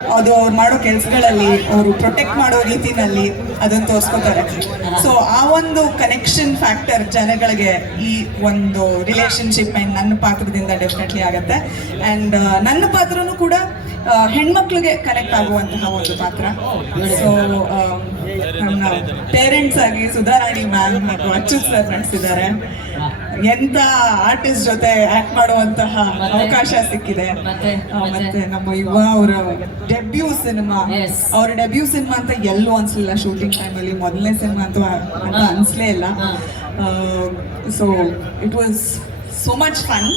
ಅದು ಅವ್ರು ಮಾಡೋ ಕೆಲಸಗಳಲ್ಲಿ, ಅವರು ಪ್ರೊಟೆಕ್ಟ್ ಮಾಡೋ ರೀತಿನಲ್ಲಿ ಅದನ್ನು ತೋರಿಸ್ಕೊತಾರೆ. ಸೊ ಆ ಒಂದು ಕನೆಕ್ಷನ್ ಫ್ಯಾಕ್ಟರ್ ಜನಗಳಿಗೆ ಈ ಒಂದು ರಿಲೇಶನ್ಶಿಪ್ ನನ್ನ ಪಾತ್ರದಿಂದ ಡೆಫಿನೆಟ್ಲಿ ಆಗತ್ತೆ. ಅಂಡ್ ನನ್ನ ಪಾತ್ರನೂ ಕೂಡ ಹೆಣ್ಮಕ್ಳಿಗೆ ಕನೆಕ್ಟ್ ಆಗುವಂತಹ ಒಂದು ಪಾತ್ರ ಸೊ ನಮ್ಮ ಪೇರೆಂಟ್ಸ್ ಆಗಿ ಸುಧಾರಾಣಿ ಮ್ಯಾಮ್ ಹಾಗೂ ಅಚ್ಯುತ್ ಸರ್ ನಡೆಸಿದ್ದಾರೆ ಎಂತ ಆರ್ಟಿಸ್ಟ್ ಜೊತೆ ಆಕ್ಟ್ ಮಾಡುವಂತಹ ಅವಕಾಶ ಸಿಕ್ಕಿದೆ ಮತ್ತೆ? ಮತ್ತೆ? ಮತ್ತೆ ನಮ್ಮ ಯುವ ಅವರ ಡೆಬ್ಯೂ ಸಿನಿಮಾ. ಅವ್ರ ಡೆಬ್ಯೂ ಸಿನಿಮಾ ಅಂತ ಎಲ್ಲೂ ಅನ್ಸಲಿಲ್ಲ ಶೂಟಿಂಗ್ ಟೈಮಲ್ಲಿ ಮೊದಲನೇ ಸಿನಿಮಾ ಅಂತ ಅಂತ. ಅನ್ಸ್ಲೇ ಇಲ್ಲ. So it was so much fun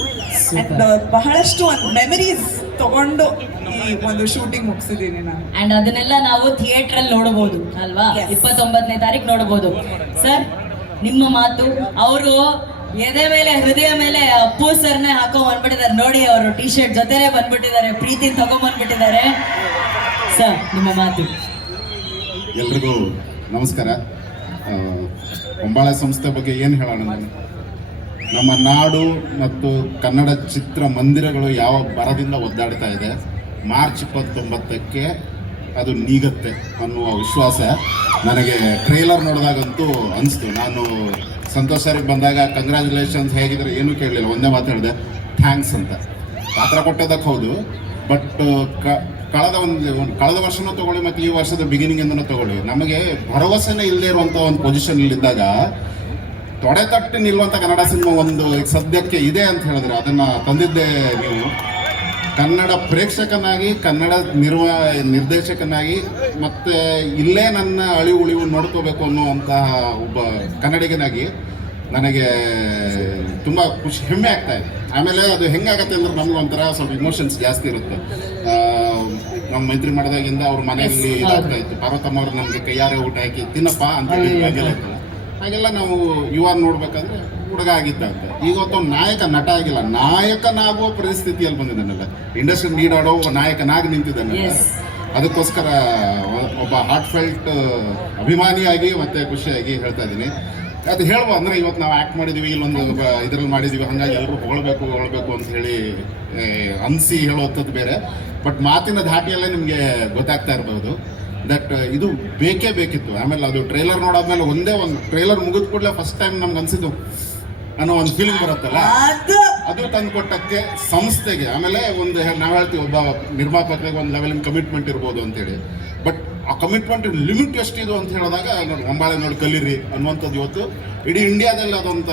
ಬಹಳಷ್ಟು ಮೆಮರೀಸ್ ತಗೊಂಡು ಈ ಒಂದು ಶೂಟಿಂಗ್ ಮುಗಿಸಿದ್ದೀನಿ ನಾನು. ಅಂಡ್ ಅದನ್ನೆಲ್ಲ ನಾವು ಥಿಯೇಟರ್ ಅಲ್ಲಿ ನೋಡಬಹುದು ಅಲ್ವಾ. ಇಪ್ಪತ್ತೊಂಬತ್ತನೇ ತಾರೀಕು ನೋಡಬಹುದು ಸರ್ ನಿಮ್ಮ ಮಾತು ಅವರು ಎದೆ ಮೇಲೆ ಹೃದಯ ಮೇಲೆ ಅಪ್ಪು ಸರ್ನೇ ಹಾಕೋ ಬಂದ್ಬಿಟ್ಟಿದ್ದಾರೆ. ನೋಡಿ ಅವರು ಟಿ ಶರ್ಟ್ ಜೊತೆನೆ ಬಂದ್ಬಿಟ್ಟಿದ್ದಾರೆ ಪ್ರೀತಿ ತಗೊಂಡ್ಬಂದ್ಬಿಟ್ಟಿದ್ದಾರೆ ಸರ್ ನಿಮ್ಮ ಮಾತು. ಎಲ್ರಿಗೂ ನಮಸ್ಕಾರ. ಹೊಂಬಾಳೆ ಸಂಸ್ಥೆ ಬಗ್ಗೆ ಏನು ಹೇಳೋಣ? ನಾನು ನಮ್ಮ ನಾಡು ಮತ್ತು ಕನ್ನಡ ಚಿತ್ರ ಮಂದಿರಗಳು ಯಾವ ಬರದಿಂದ ಒದ್ದಾಡ್ತಾ ಇದೆ, ಮಾರ್ಚ್ ಇಪ್ಪತ್ತೊಂಬತ್ತಕ್ಕೆ ಅದು ನೀಗತ್ತೆ ಅನ್ನುವ ವಿಶ್ವಾಸ ನನಗೆ ಟ್ರೈಲರ್ ನೋಡಿದಾಗಂತೂ ಅನಿಸ್ತು. ನಾನು ಸಂತೋಷ್ ಸರಿಗೆ ಬಂದಾಗ ಕಂಗ್ರ್ಯಾಚುಲೇಷನ್ಸ್ ಹೇಗಿದ್ರೆ? ಏನೂ ಕೇಳಲಿಲ್ಲ, ಒಂದೇ ಮಾತಾಡಿದೆ ಥ್ಯಾಂಕ್ಸ್ ಅಂತ. ಪಾತ್ರ ಕೊಟ್ಟೋದಕ್ಕೆ ಹೌದು ಬಟ್ ಕಳೆದ ಒಂದು ಒಂದು, ಕಳೆದ ವರ್ಷನೂ ತಗೊಳ್ಳಿ, ಮತ್ತು ಈ ವರ್ಷದ ಬಿಗಿನಿಂಗಿಂದನೂ ತಗೊಳ್ಳಿ. ನಮಗೆ ಭರವಸೆನೇ ಇಲ್ಲದೆ ಇರುವಂಥ ಒಂದು ಪೊಸಿಷನ್ ಇದ್ದಾಗ ತೊಡೆ ತಟ್ಟಿ ನಿಲ್ಲುವಂಥ ಕನ್ನಡ ಸಿನಿಮಾ ಒಂದು ಸದ್ಯಕ್ಕೆ ಇದೆ ಅಂತ ಹೇಳಿದ್ರೆ ಅದನ್ನು ತಂದಿದ್ದೆ ನೀವು. ಕನ್ನಡ ಪ್ರೇಕ್ಷಕನಾಗಿ ಕನ್ನಡ ನಿರ್ವ ನಿರ್ದೇಶಕನಾಗಿ ಮತ್ತೆ ಇಲ್ಲೇ ನನ್ನ ಅಳಿವು ಉಳಿವು ನೋಡ್ಕೋಬೇಕು ಅನ್ನುವಂತಹ ಒಬ್ಬ ಕನ್ನಡಿಗನಾಗಿ ನನಗೆ ತುಂಬ ಖುಷಿ ಹೆಮ್ಮೆ ಆಗ್ತಾ ಇದೆ. ಆಮೇಲೆ ಅದು ಹೆಂಗಾಗತ್ತೆ ಅಂದ್ರೆ ನಮ್ಗೆ ಒಂಥರ ಸ್ವಲ್ಪ ಇಮೋಷನ್ಸ್ ಜಾಸ್ತಿ ಇರುತ್ತೆ. ನಮ್ಮ ಮೈತ್ರಿ ಮಾಡಿದಾಗಿಂದ ಅವ್ರ ಮನೆಯಲ್ಲಿ ಇದಾಗ್ತಾ ಇತ್ತು. ಪಾರ್ವತಮ್ಮ ಅವ್ರು ನಮಗೆ ಕೈಯಾರೆ ಊಟ ಹಾಕಿ ತಿನ್ನಪ್ಪ ಅಂತ ಹೇಳಿ ಹಾಗೆಲ್ಲ ನಾವು ಯುವ ನೋಡ್ಬೇಕಂದ್ರೆ ಹುಡುಗ ಆಗಿದ್ದ ಅಂತ. ಈಗ ಒಂದು ನಾಯಕ ನಟ ಆಗಿಲ್ಲ. ನಾಯಕನಾಗುವ ಪರಿಸ್ಥಿತಿಯಲ್ಲಿ ಬಂದಿದ್ದಾನಲ್ಲ. ಇಂಡಸ್ಟ್ರಿ ನೀಡಾಡೋ ನಾಯಕನಾಗಿ ನಿಂತಿದ್ದಾನೆ. ಅದಕ್ಕೋಸ್ಕರ ಒಬ್ಬ ಹಾರ್ಟ್ ಫೆಲ್ಟ್ ಅಭಿಮಾನಿಯಾಗಿ ಮತ್ತೆ ಖುಷಿಯಾಗಿ ಹೇಳ್ತಾ ಇದ್ದೀನಿ. ಅದು ಹೇಳುವ ಅಂದ್ರೆ ಇವತ್ತು ನಾವು ಆ್ಯಕ್ಟ್ ಮಾಡಿದೀವಿ ಇಲ್ಲೊಂದು ಇದರಲ್ಲಿ ಮಾಡಿದೀವಿ. ಹಂಗಾಗಿ ಎಲ್ಲರೂ ಹೊಗಳ್ಬೇಕು ಹೊಗಳ್ಬೇಕು ಅಂತ ಹೇಳಿ ಅನಿಸಿ ಅನ್ಸಿ ಹೇಳುವಂಥದ್ದು ಬೇರೆ. ಬಟ್ ಮಾತಿನ ಧಾಟಿಯಲ್ಲೇ ನಿಮಗೆ ಗೊತ್ತಾಗ್ತಾ ಇರ್ಬೋದು. ದಟ್ ಇದು ಬೇಕೇ ಬೇಕಿತ್ತು. ಆಮೇಲೆ ಅದು ಟ್ರೈಲರ್ ನೋಡಾದ್ಮೇಲೆ ಒಂದೇ ಒಂದು ಟ್ರೈಲರ್ ಮುಗಿದ ಕೂಡಲೇ ಫಸ್ಟ್ ಟೈಮ್ ನಮ್ಗೆ ಅನ್ಸಿದ್ದು ಅನ್ನೋ ಒಂದು ಫೀಲಿಂಗ್ ಬರುತ್ತಲ್ಲ? ಅದು ತಂದು ಕೊಟ್ಟಕ್ಕೆ ಸಂಸ್ಥೆಗೆ ಆಮೇಲೆ ಒಂದು ನಾವು ಹೇಳ್ತೀವಿ ಒಬ್ಬ ನಿರ್ಮಾಪಕರಿಗೆ ಒಂದು ಲೆವೆಲಿನ ಕಮಿಟ್ಮೆಂಟ್ ಇರ್ಬೋದು ಅಂತೇಳಿ. ಬಟ್ ಆ ಕಮಿಟ್ಮೆಂಟ್ ಲಿಮಿಟ್ ಎಷ್ಟಿದು ಅಂತ ಹೇಳಿದಾಗ ನೋಡಿ ಹೊಂಬಾಳೆ ನೋಡಿ ಕಲೀರಿ ಅನ್ನುವಂಥದ್ದು ಇವತ್ತು. ಇಡೀ ಇಂಡಿಯಾದಲ್ಲಿ ಅದೊಂಥರ